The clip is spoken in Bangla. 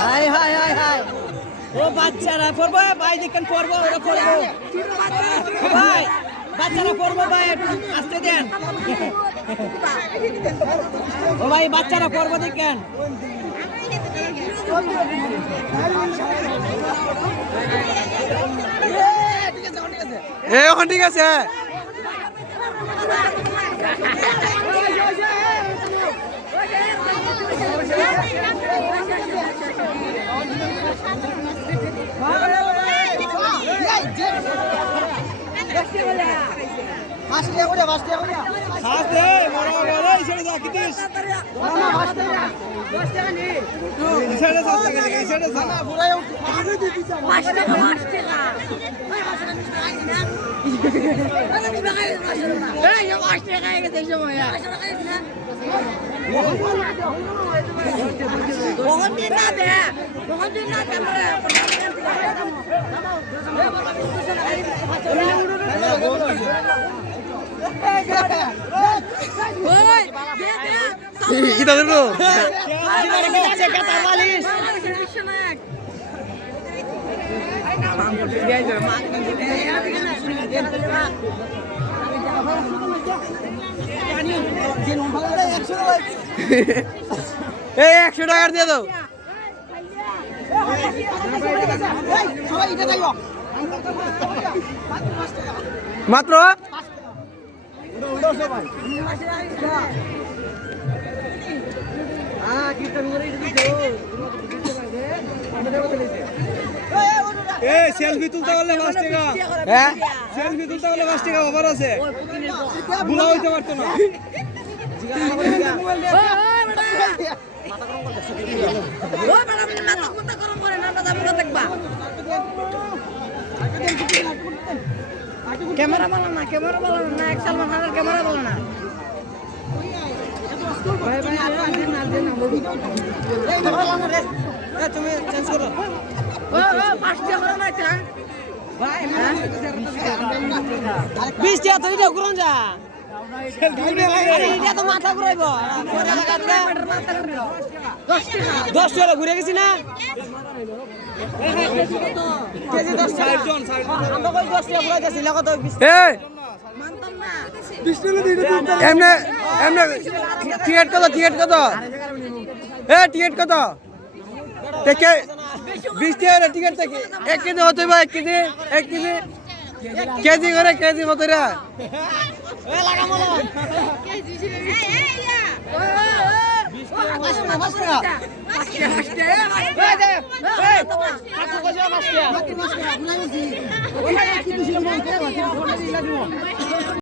হাই হাই হাই হাই ও বাচ্চারা পড়বো ভাই দেখেন পড়বো ওরা পড়বো ভাই বাচ্চারা পড়বো ভাই আসতে দেন ও ভাই বাচ্চারা পড়বো দেখেন এখন ঠিক আছে kita dulu. Eh, 100 টাকা দিয়ে দাও। মাত্র সেলফি তুলতে পারলে 5 টাকা। হ্যাঁ সেলফি তুলতে পারলে 5 টাকা অফার আছে। ভুলা হইতে পারতো না। ক্যামেরা বলো না এক সালমান খানের ক্যামেরা বলো না তুমি চেঞ্জ করো বিশ টাকা তো এটা করুন যা এটা তো মাথা ঘুরাইব 10 টাকা ঘুরে গেছি না কেজি 10 টাকা আমরা কই 10 টাকা ঘুরে গেছি লাগো তো এমনে এমনে টিকেট কত টিকেট কত দেখে 20 টাকা টিকেট থেকে 1 কেজি হতে ভাই 1 কেজি কেজি করে কেজি মতো রে লাগা মলো কেজি এই